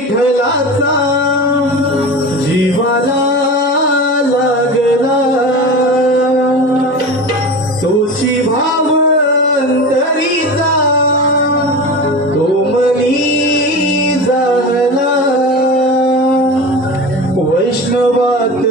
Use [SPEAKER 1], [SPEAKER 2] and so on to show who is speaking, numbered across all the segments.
[SPEAKER 1] विठ्ठलाचा जीवाला लागला. तोची भावंतरीचा तो मनी झाला वैष्णवात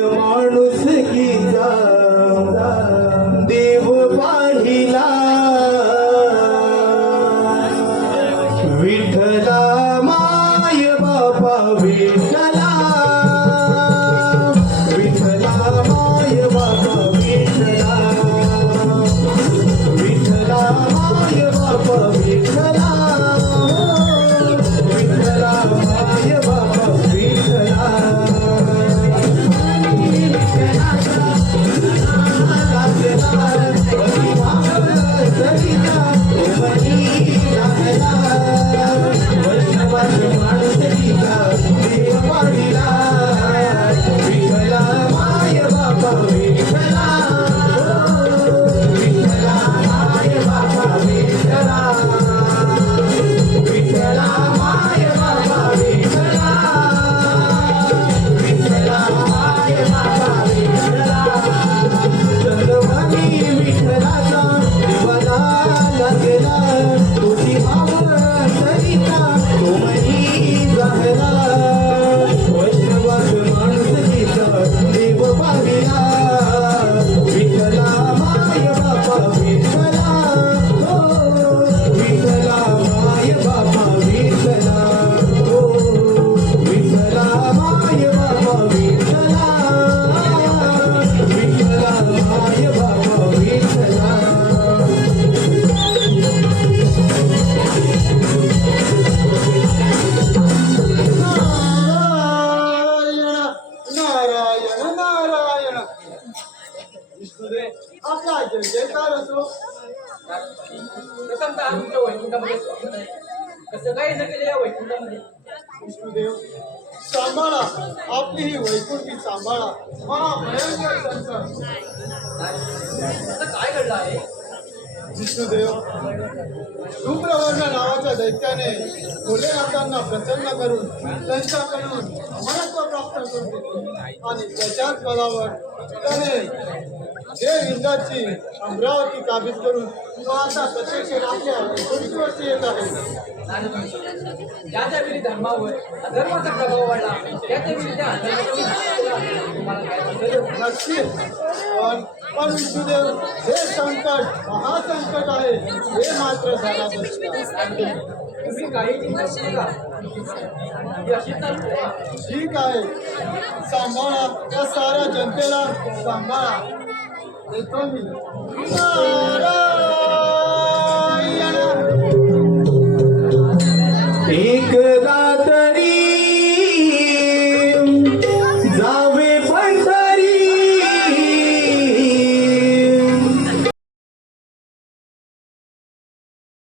[SPEAKER 2] आपला जय जयकार असो.
[SPEAKER 3] प्रथमतः तुमच्या वैकुंठामध्ये स्वागत आहे कसं काही न केलं या वैकुंठामध्ये.
[SPEAKER 2] विष्णुदेव सांभाळा. आपली ही वैकुंठी सांभाळा. महाभयंकर
[SPEAKER 3] असं काय घडलं आहे?
[SPEAKER 2] विष्णुदेव धूम्रवर्ण नावाच्या दैत्याने भोलेनाथांना प्रसन्न करून त्यांच्याकडून महत्त्व प्राप्त करून आणि त्याच्याच बलावर देव इंद्राची अमरावती काबीज करून आता प्रत्यक्ष वैकुंठीवरती येत आहे.
[SPEAKER 3] ज्या त्या विधी धर्मावर अधर्माचा प्रभाव वाढला त्या त्या विधी त्या अधर्माचा तुम्हाला काय समजेल?
[SPEAKER 2] नक्कीच. पण पण विष्णुदेव हे संकट महासंकट आहे. हे मात्र झाला
[SPEAKER 3] तुम्ही काही
[SPEAKER 2] ठीक आहे. सांभाळा. त्या साऱ्या जनतेला सांभाळा. येतो मी.